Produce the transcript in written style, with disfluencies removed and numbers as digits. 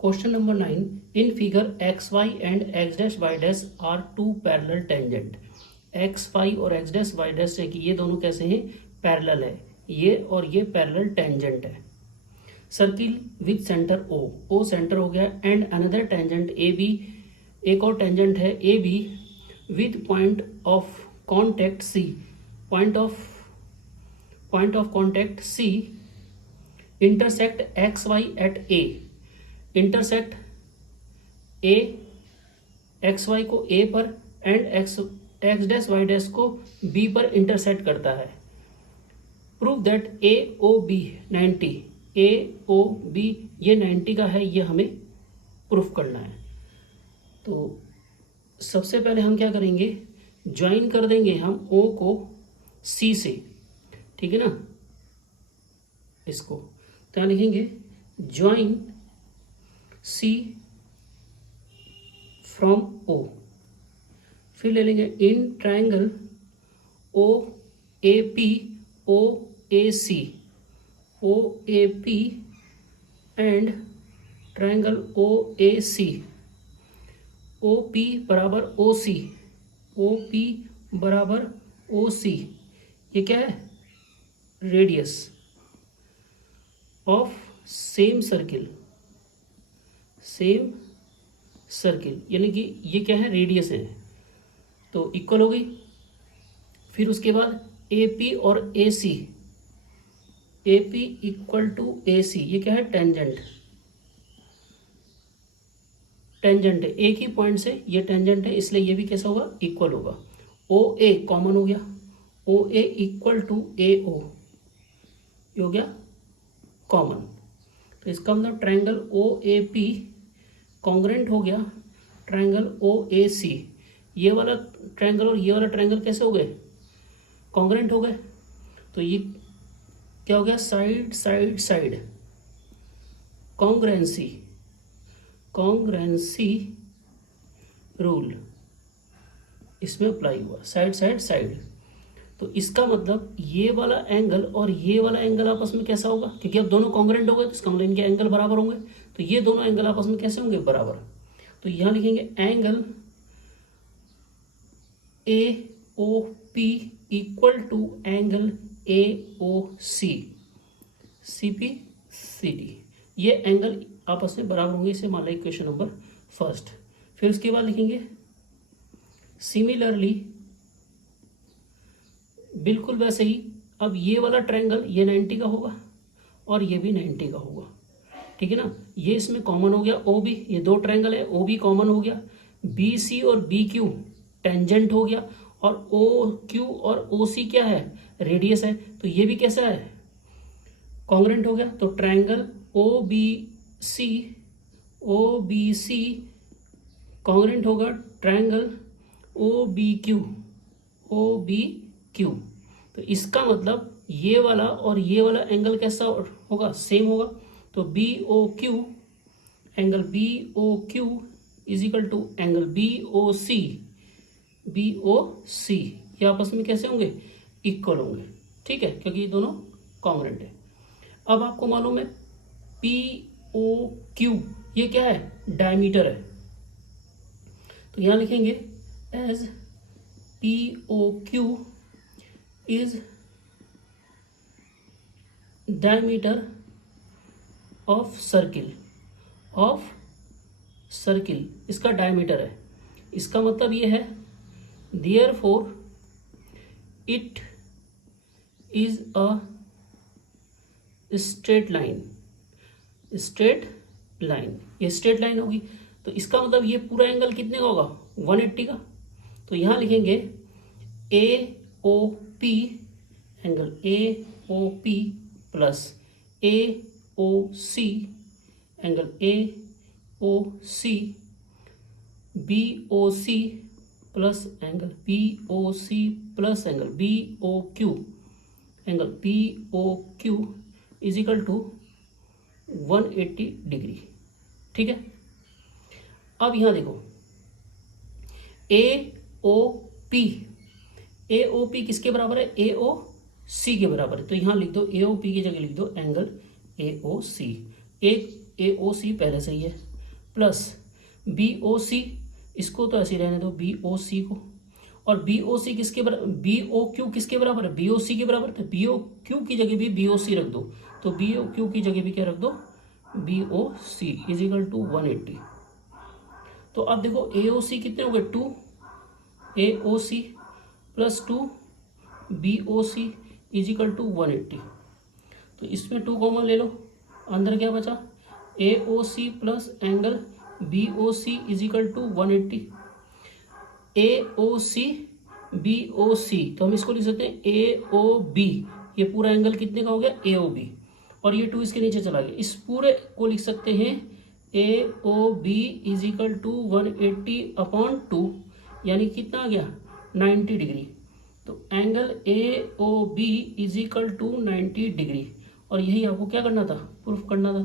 Question number 9, in figure X Y and X dash Y dash are two parallel tangent. X Y और X dash Y dash है कि ये दोनों कैसे हैं, पैरेलल है, ये और ये पैरेलल टेंजेंट है। Circle with centre O centre हो गया, and another tangent A B, एक और टेंजेंट है A B with point of contact C, point of contact C intersect X Y at A, intersect A X Y को A पर and X dash Y dash को B पर intersect करता है। Prove that A O B 90, A O B ये 90 का है, ये हमें प्रूफ करना है। तो सबसे पहले हम क्या करेंगे, ज्वाइन कर देंगे हम ओ को सी से, ठीक है ना। इसको तो यहाँ लिखेंगे ज्वाइन सी फ्रॉम ओ, फिर ले लेंगे इन triangle O A P O A C, O A P and triangle O A C, O P बराबर ओ सी, ओ पी बराबर ओ सी, ये क्या है, radius of same circle, same circle यानी कि ये क्या है, रेडियस है, तो इक्वल हो गई। फिर उसके बाद ए पी और ए सी, ए पी इक्वल टू ए सी, ये क्या है, टेंजेंट, टेंजेंट है, एक ही पॉइंट से ये टेंजेंट है, इसलिए ये भी कैसा होगा, इक्वल होगा। ओ ए कॉमन हो गया, ओ ए इक्वल टू ए ओ, ये हो गया कॉमन। तो इसका मतलब triangle O A P congruent हो गया ट्रायंगल ओ ए सी, ये वाला ट्रायंगल और ये वाला ट्रायंगल कैसे हो गए, कॉन्ग्रेंट हो गए। तो ये क्या हो गया, साइड साइड साइड, कॉन्ग्रेंसी, कॉन्ग्रेंसी रूल इसमें अप्लाई हुआ, साइड साइड साइड। तो इसका मतलब ये वाला एंगल और ये वाला एंगल आपस में कैसा होगा, क्योंकि अब दोनों कॉन्ग्रेंट हो गए तो इसका मतलब इनके एंगल बराबर होंगे, तो ये दोनों एंगल आपस में कैसे होंगे, बराबर। तो यहां लिखेंगे angle A O P equal to angle A O C, C P C D, ये एंगल आपस में बराबर होंगे, इसे मान लिया इक्वेशन नंबर फर्स्ट। फिर उसके बाद लिखेंगे सिमिलरली, बिल्कुल वैसे ही अब ये वाला ट्रायंगल ये 90 का होगा और ये भी 90 का होगा, ठीक है ना। ये इसमें कॉमन हो गया ओ बी, ये दो ट्रायंगल है, ओ बी कॉमन हो गया, बी सी और बी क्यू टेंजेंट हो गया, और ओ क्यू और ओ सी क्या है, रेडियस है, तो ये भी कैसा है, कॉन्ग्रेंट हो गया। तो triangle O B C, O B C congruent होगा triangle O B Q, O B Q. तो इसका मतलब ये वाला और ये वाला एंगल कैसा होगा, सेम होगा। तो B O Q, angle B O Q is equal to angle B O C, B O C, ये आपस में कैसे होंगे, इक्वल होंगे, ठीक है, क्योंकि ये दोनों कॉन्ग्रेंट है। अब आपको मालूम है पी ओ क्यू ये क्या है, डायमीटर है, तो यहां लिखेंगे as P O Q is diameter of circle, of circle इसका डायमीटर है। इसका मतलब ये है therefore it is a straight line, straight line, ये स्ट्रेट लाइन होगी, तो इसका मतलब ये पूरा एंगल कितने का होगा, 180 का। तो यहां लिखेंगे A O P, angle A O P plus A O C, angle A O C, B O C plus angle B O C plus angle B O Q, angle B O Q is equal to 180 degree, ठीक है। अब यहां देखो ए O P, ए O P किसके बराबर है, ए O सी के बराबर है, तो यहां लिख दो ए ओ पी की जगह लिख दो एंगल ए ओ सी। एक ए ओ सी पहले से ही है, प्लस बी ओ सी, इसको तो ऐसे ही रहने दो बी ओ सी को, और बी ओ सी किसके बराबर, बी ओ क्यू किसके बराबर है, बी ओ सी के बराबर, तो बी ओ क्यू की जगह भी बी ओ सी रख दो, तो बी ओ क्यू की जगह भी क्या रख दो, B O C is equal to 180। तो अब देखो ए ओ सी कितने हो गए, 2 A O C plus 2 B O C is equal to 180। तो इसमें 2 कॉमन ले लो, अंदर क्या बचा, A O C plus angle B O C is equal to 180। A O C B O C, तो हम इसको लिख सकते हैं ए ओ बी, ये पूरा एंगल कितने का हो गया, ए ओ बी, और ये 2 इसके नीचे चला गया, इस पूरे को लिख सकते हैं A O B is equal to 180 upon 2, यानी कितना आ गया 90 डिग्री। तो angle A O B is equal to 90 degree, और यही आपको क्या करना था, प्रूफ करना था।